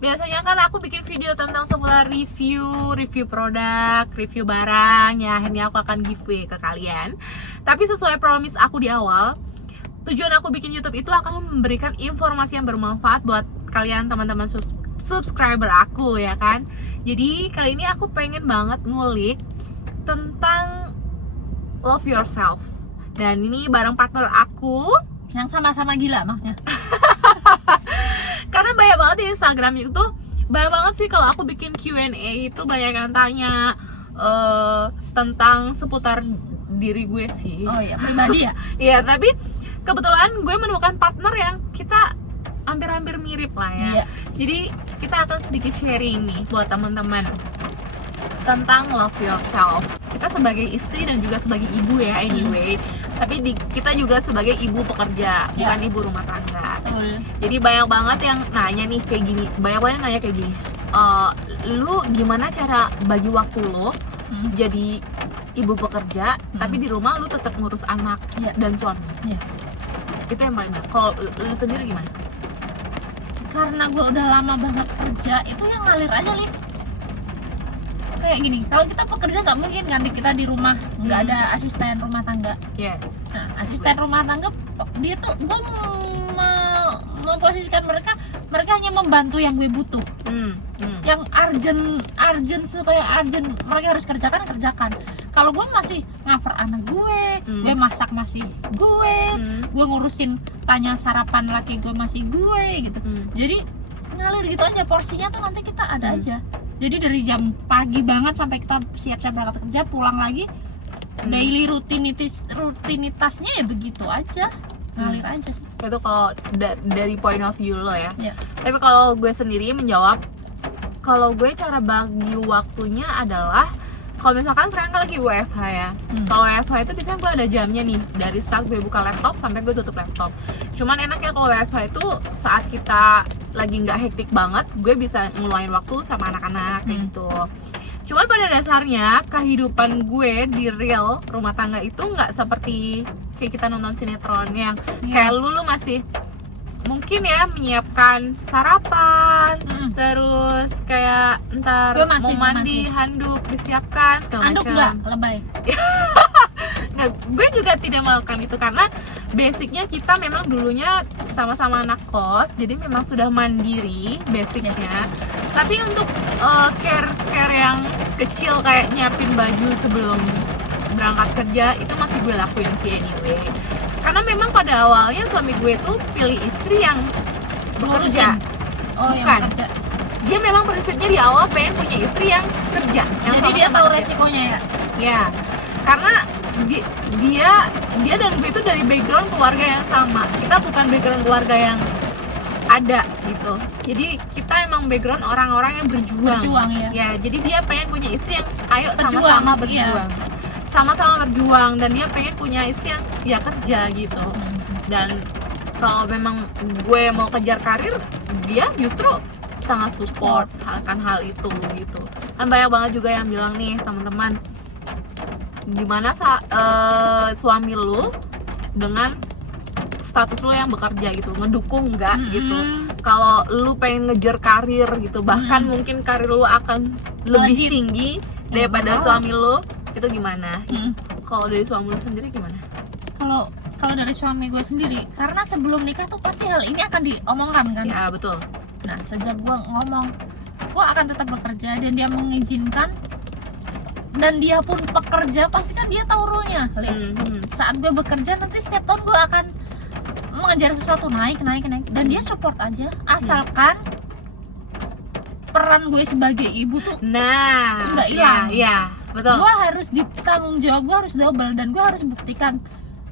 biasanya kan aku bikin video tentang seputar review produk, review barang ya. Akhirnya aku akan giveaway ke kalian. Tapi sesuai promise aku di awal, tujuan aku bikin YouTube itu akan memberikan informasi yang bermanfaat buat kalian teman-teman subscriber aku ya kan. Jadi kali ini aku pengen banget ngulik tentang love yourself. Dan ini bareng partner aku yang sama-sama gila maksudnya. Karena banyak banget di Instagram itu, banyak banget sih kalau aku bikin Q&A itu banyak yang tanya tentang seputar diri gue sih. Oh iya, pribadi ya? Iya, tapi kebetulan gue menemukan partner yang kita hampir-hampir mirip lah ya. Iya. Jadi kita akan sedikit sharing nih buat teman-teman tentang love yourself. Kita sebagai istri dan juga sebagai ibu ya anyway. Tapi kita juga sebagai ibu pekerja, bukan ibu rumah tangga. Jadi banyak banget yang nanya nih kayak gini. Banyak banget yang nanya kayak gini. Lu gimana cara bagi waktu lo jadi ibu pekerja, tapi di rumah lu tetap ngurus anak dan suami? Itu yang paling benar. Kalau lu sendiri gimana? Karena gue udah lama banget kerja, itu yang ngalir aja, Liv. Kayak gini, kalau kita pekerja nggak mungkin kan kita di rumah nggak ada asisten rumah tangga. Yes. Nah, asisten rumah tangga dia tuh gue memposisikan mereka hanya membantu yang gue butuh. Yang urgent supaya urgent mereka harus kerjakan. Kalau gue masih ngaver anak gue masak masih gue ngurusin tanya sarapan laki gue masih gue gitu. Jadi ngalir gitu aja, porsinya tuh nanti kita ada aja. Jadi dari jam pagi banget sampai kita siap-siap berangkat kerja, pulang lagi, daily rutinitasnya ya begitu aja, ngalir aja sih. Itu kalau dari point of view lo ya. Tapi kalau gue sendiri menjawab, kalau gue cara bagi waktunya adalah, kalau misalkan sekarang kan lagi WFH ya. Kalau WFH itu biasanya gue ada jamnya nih, dari start gue buka laptop sampai gue tutup laptop. Cuman enaknya kalau WFH itu saat kita lagi nggak hektik banget, gue bisa ngeluangin waktu sama anak-anak kayak gitu. Cuman pada dasarnya kehidupan gue di real rumah tangga itu nggak seperti kayak kita nonton sinetron yang kayak lu masih mungkin ya menyiapkan sarapan, terus kayak ntar mau mandi, handuk disiapkan segala macam. Handuk nggak lebay. Nah, gue juga tidak melakukan itu karena basicnya kita memang dulunya sama-sama anak kos, jadi memang sudah mandiri basicnya. Tapi untuk care yang kecil kayak nyiapin baju sebelum berangkat kerja itu masih gue lakuin sih anyway. Karena memang pada awalnya suami gue tuh pilih istri yang bekerja. Yang bekerja. Dia memang prinsipnya di awal pengen punya istri yang kerja. Jadi dia tahu resikonya ya? Ya, karena dia dan gue itu dari background keluarga yang sama. Kita bukan background keluarga yang ada gitu. Jadi kita emang background orang-orang yang berjuang ya. Jadi dia pengen punya istri yang ayo sama-sama berjuang. Sama-sama berjuang, dan dia pengen punya istri yang ya kerja gitu. Dan kalau memang gue mau kejar karir, dia justru sangat support akan hal itu gitu. Kan banyak banget juga yang bilang nih teman-teman, gimana suami lu dengan status lu yang bekerja gitu, ngedukung nggak gitu kalau lu pengen ngejar karir gitu, bahkan mungkin karir lu akan lebih tinggi daripada suami lu, itu gimana? Kalau dari suami lu sendiri gimana? Kalau dari suami gue sendiri, karena sebelum nikah tuh pasti hal ini akan diomongkan kan? Ya betul. Nah sejak gue ngomong gue akan tetap bekerja dan dia mengizinkan, dan dia pun pekerja, pasti kan dia tahu role-nya. Saat gue bekerja nanti setiap tahun gue akan mengejar sesuatu naik, dan dia support aja, asalkan peran gue sebagai ibu tuh nggak hilang. Iya, betul. Gue harus ditanggung jawab, gue harus double, dan gue harus buktikan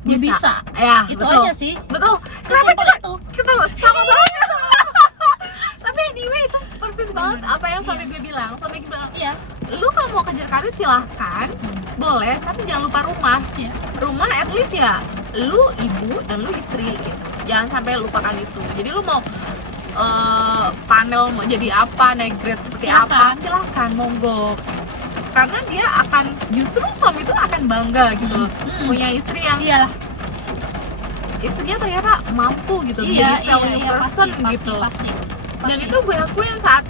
gue bisa. Ya, itu betul. Aja sih. Betul. Sesimpel itu. Kita sama banget. Tapi anyway itu persis banget apa yang suami gue bilang. Suami gue bilang, iya, lu kalau mau kejar karir silahkan, boleh, tapi jangan lupa rumah. Rumah at least ya lu ibu dan lu istri gitu. Jangan sampai lupakan itu. Jadi lu mau panel mau jadi apa, naik grade seperti apa, silahkan, monggo. Karena dia akan, justru suami itu akan bangga gitu loh, punya istri yang istrinya ternyata mampu gitu, jadi value person gitu. Pasti. Dan itu gue akuin saat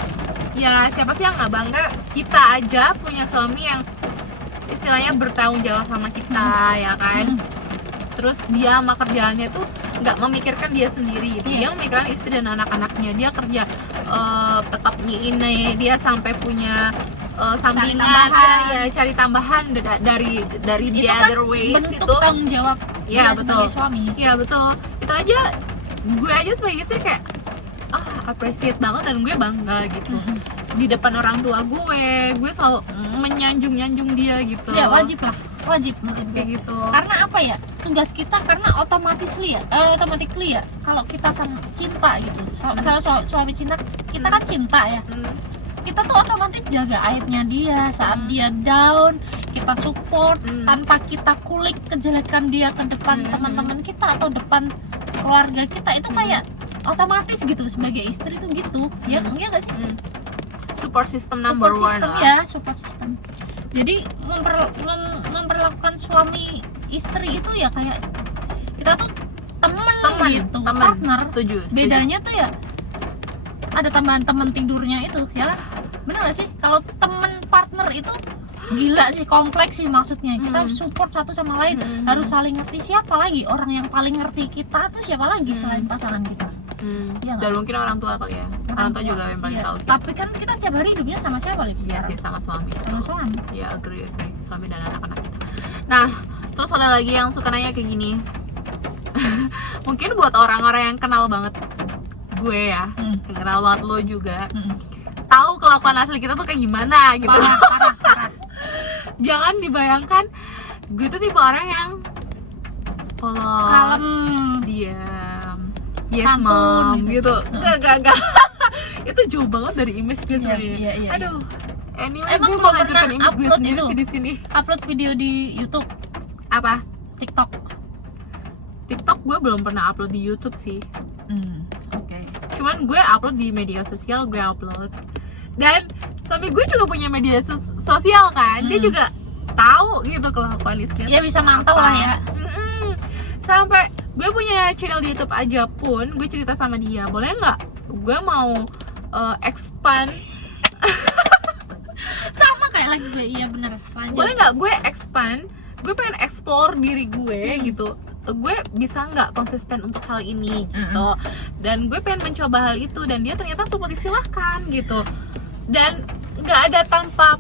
ya siapa sih yang nggak bangga kita aja punya suami yang istilahnya bertanggung jawab sama kita ya kan. Terus dia sama kerjaannya tuh nggak memikirkan dia sendiri, dia memikirkan istri dan anak-anaknya. Dia kerja tetap ini dia sampai punya sampingan, cari tambahan dari the other ways. Bentuk itu tanggung jawab ya, dia sebagai suami. Ya betul, itu aja gue aja sebagai istri kayak appreciate banget dan gue bangga gitu. Di depan orang tua gue selalu menyanjung dia gitu. Ya wajib menurut gue gitu. Karena apa ya, tugas kita karena automatically ya kalau kita sama cinta gitu sama suami cinta, kita kan cinta ya, kita tuh otomatis jaga aibnya dia saat dia down, kita support tanpa kita kulik kejelekan dia ke depan teman-teman kita atau depan keluarga kita. Itu kayak otomatis gitu sebagai istri tuh gitu. Ya enggak sih? Support system number one ya, support system. Jadi memperlakukan suami istri itu ya kayak kita tuh teman gitu, partner. Setuju. Bedanya tuh ya ada tambahan teman tidurnya itu ya. Bener gak sih? Kalau temen partner itu gila sih, kompleks sih maksudnya. Kita support satu sama lain, harus saling ngerti. Siapa lagi orang yang paling ngerti kita tuh, siapa lagi selain pasangan kita? Ya, dan mungkin orang tua kali ya. Orang tua juga yang paling tahu. Tapi kan kita setiap hari hidupnya sama siapa, Lip? Iya sih, sama suami. Sama suami. Ya, agree. Suami dan anak-anak kita. Nah, terus ada lagi yang suka nanya kayak gini. Mungkin buat orang-orang yang kenal banget gue ya, yang kenal banget lo juga, tahu kelakuan asli kita tuh kayak gimana gitu. Parah. Jangan dibayangkan gue tuh tipe orang yang polos, kalem, diam, yes santun, mom gitu. Gak. Itu jauh banget dari image gue sebenarnya. Iya. Aduh. Anyway, emang gue mau lanjutkan pernah image gue upload sendiri itu? sih di sini. Upload video di YouTube, Apa? TikTok gue belum pernah upload di YouTube sih. Oke. Cuman gue upload di media sosial, gue upload. Dan suami gue juga punya media sosial kan. Dia juga tahu gitu kelakuan istrinya. Ya bisa mantau lah ya. Sampai gue punya channel di YouTube aja pun gue cerita sama dia, boleh nggak gue mau expand. Sama kayak lagi gue, iya bener. Lanjut. Boleh nggak gue expand, gue pengen explore diri gue gitu. Gue bisa nggak konsisten untuk hal ini gitu. Dan gue pengen mencoba hal itu, dan dia ternyata support, silahkan gitu. Dan nggak ada tanpa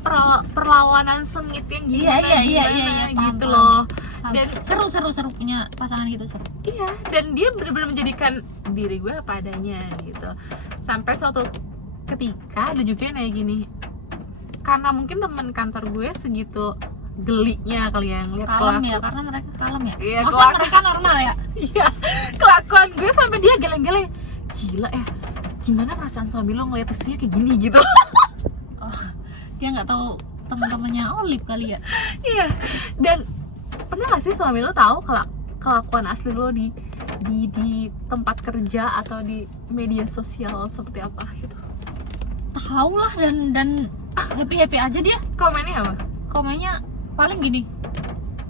perlawanan sengit yang gimana gitu loh. Dan seru punya pasangan gitu, seru. Iya, dan dia benar-benar menjadikan diri gue apa adanya gitu. Sampai suatu ketika ada juga yang nanya gini, karena mungkin teman kantor gue segitu geliknya kali yang lihat kalem ya, karena mereka kalem ya. Iya, maksudnya mereka normal ya. Iya, kelakuan gue sampai dia geleng-geleng. Gila gimana perasaan suami lo ngeliat istrinya kayak gini gitu. Dia nggak tahu teman-temannya Olive kali ya. Iya, dan pernah gak sih suami lo tahu kalau kelakuan asli lo di tempat kerja atau di media sosial seperti apa gitu? Tahu lah, dan happy aja dia. Komennya apa? Komennya paling gini,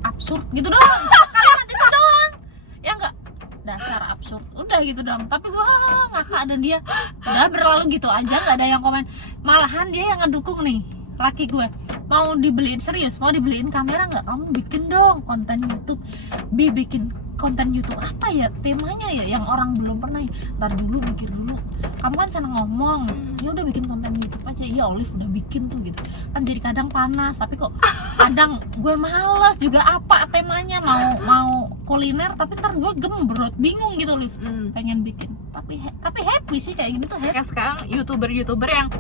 absurd gitu doang. Kalimat itu doang. Ya enggak, dasar absurd. Udah gitu doang. Tapi gue ngakak, dan dia udah berlalu gitu aja, nggak ada yang komen. Malahan dia yang ngedukung nih, laki gue. Mau dibeliin kamera nggak? Kamu bikin dong konten YouTube. Bikin konten YouTube apa ya temanya ya yang orang belum pernah. Ntar dulu, mikir dulu. Kamu kan seneng ngomong, ya udah bikin konten YouTube aja. Iya, Olive udah bikin tuh gitu. Kan jadi kadang panas, tapi kok kadang gue males juga apa temanya, mau kuliner tapi ntar gue gembrot, bingung gitu Olive. Pengen bikin. Tapi happy sih kayak gini tuh happy. Ya sekarang YouTuber yang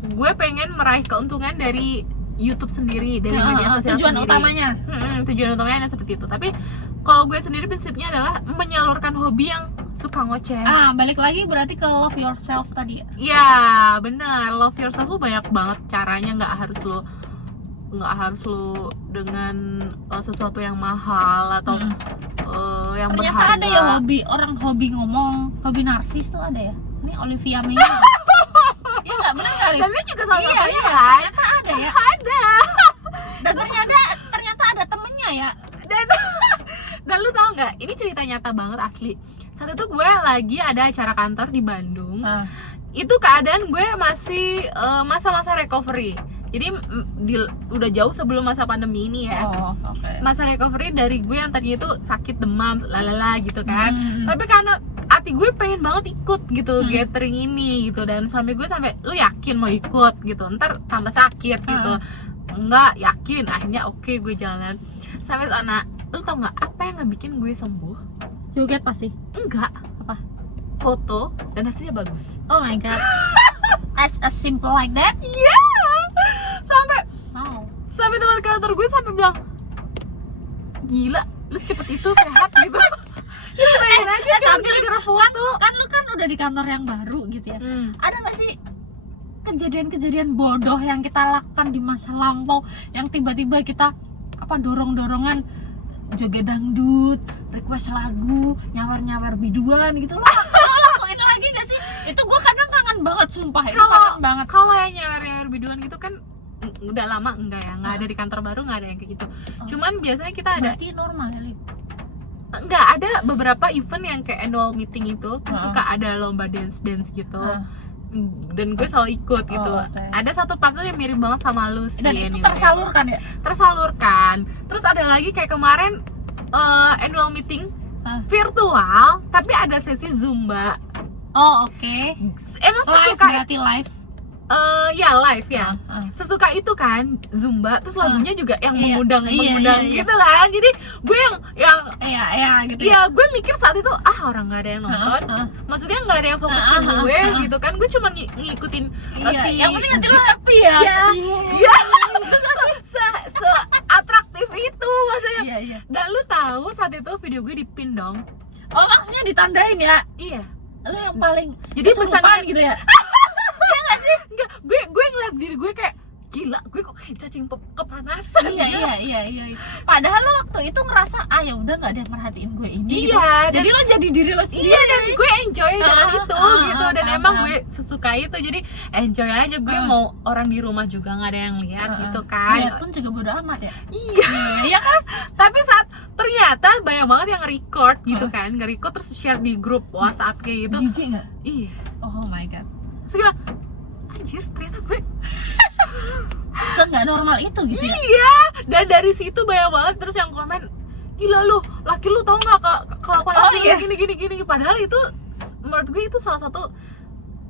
gue pengen meraih keuntungan dari YouTube sendiri, dari media sosial tujuan sendiri. Utamanya. Tujuan utamanya seperti itu. Tapi kalau gue sendiri prinsipnya adalah menyalurkan hobi yang suka ngoceh. Balik lagi berarti ke love yourself tadi ya. Iya, benar. Love yourself tuh banyak banget caranya, nggak harus lo dengan sesuatu yang mahal atau yang ternyata berharga. ada ya orang hobi ngomong, hobi narsis tuh ada ya. Ini Olivia Ming. Iya nggak, benar kali. Dan dia juga salah satunya iya, kan? ternyata ada ya. Ada. Dan ternyata ada temennya ya. Dan lu tau nggak, ini cerita nyata banget asli. Saat itu gue lagi ada acara kantor di Bandung. Itu keadaan gue masih masa-masa recovery. Jadi udah jauh sebelum masa pandemi ini ya. Masa recovery dari gue yang tadinya itu sakit demam lalala gitu kan. Tapi karena hati gue pengen banget ikut gitu gathering ini gitu, dan suami gue sampai, lu yakin mau ikut gitu, ntar tambah sakit gitu. Enggak yakin, akhirnya oke, gue jalan sampai sana. Lu tau nggak apa yang ngebikin gue sembuh? Joget pasti? Enggak. Apa? Foto dan hasilnya bagus. Oh my god. As simple like that? Iya. Sampai teman kantor gue sampai bilang, gila, lu cepet itu sehat gitu. Bayangin aja cuma gara-gara foto. Kan lu kan udah di kantor yang baru gitu ya. Ada nggak sih kejadian-kejadian bodoh yang kita lakukan di masa lampau, yang tiba-tiba kita dorong-dorongan joget dangdut, request lagu, nyawar-nyawar biduan gitu, lo lakuin lagi gak sih? Itu gue kadang kangen banget, sumpah. Itu kangen banget. Kalau yang nyawar-nyawar biduan gitu kan udah lama enggak ya, nggak ada di kantor baru, nggak ada yang kayak gitu. Cuman biasanya kita ada. Berarti normal ya, Lip? Nggak, ada beberapa event yang kayak annual meeting itu suka ada lomba dance gitu. Dan gue selalu ikut gitu. Ada satu partner yang mirip banget sama lu sih. Dan itu tersalurkan ya? Tersalurkan. Terus ada lagi kayak kemarin annual meeting virtual, tapi ada sesi zumba. Oh oke. Emang live sesuka berarti live? Ya live ya. Sesuka itu kan zumba, terus lagunya juga yang mengundang gitu kan. Jadi gue yang gitu. Ya gue mikir saat itu orang nggak ada yang nonton. Maksudnya nggak ada yang fokus ke gue gitu kan. Gue cuma ngikutin si. Yang penting hati lo happy ya. Iya. Se atraktif itu maksudnya. Iya. Dan lu tahu saat itu video gue dipin dong. Oh maksudnya ditandain ya? Iya. Lu yang paling jadi pesannya gitu ya? Enggak, gue ngeliat diri gue kayak, gila, gue kok kayak cacing kepanasan. Iya. Padahal lo waktu itu ngerasa, ya udah nggak ada yang merhatiin gue ini. Iya. Gitu. Jadi lo jadi diri lo sendiri. Iya, dan gue enjoy dengan itu gitu. Dan emang gue sesuka itu. Jadi enjoy aja, gue mau orang di rumah juga nggak ada yang lihat gitu kan. Lihat pun juga bodo amat ya. Iya kan. Tapi saat ternyata banyak banget yang nge-record gitu kan, nge-record terus share di grup WhatsApp kayak gitu. Jijik nggak? Iya. Oh my god. Terus gue bilang, anjir, ternyata gue nggak normal itu gitu ya? Iya, dan dari situ banyak banget terus yang komen, gila lu, laki lu tau nggak kelakuan gini. Padahal itu menurut gue itu salah satu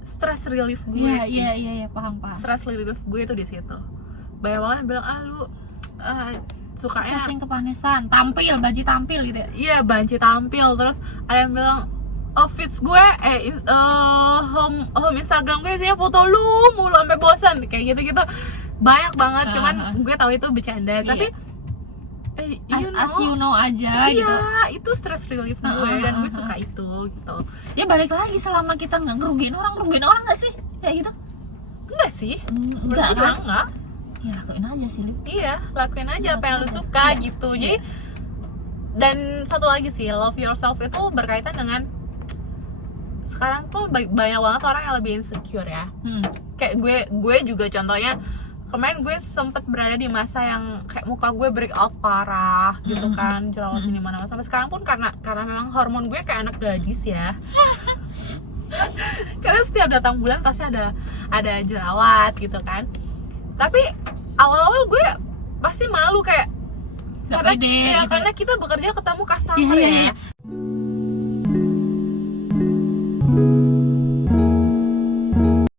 stress relief gue. Iya, paham. Stress relief gue itu di situ. Banyak banget yang bilang, lu sukanya cacing kepanasan, banci tampil gitu ya? Iya, banci tampil. Terus ada yang bilang, feeds gue, home Instagram gue isinya foto lu mulu sampai bosan, kayak gitu-gitu. Banyak banget, cuman gue tahu itu bercanda, tapi as you know aja gitu. Iya, itu stress relief gue dan gue suka itu gitu. Ya balik lagi, selama kita nggak ngerugiin orang nggak sih kayak gitu? Enggak sih, enggak. Ya lakuin aja sih, Lip. Iya, lakuin aja apa yang lu suka gitu. Jadi dan satu lagi sih, love yourself itu berkaitan dengan sekarang tuh banyak banget orang yang lebih insecure ya. Kayak gue juga contohnya, kemarin gue sempet berada di masa yang kayak muka gue breakout parah gitu kan, jerawat ini mana. Sampai sekarang pun karena memang hormon gue kayak anak gadis ya. Karena setiap datang bulan pasti ada jerawat gitu kan. Tapi awal-awal gue pasti malu kayak nggak pede ya, gitu. Karena kita bekerja ketemu customer ya.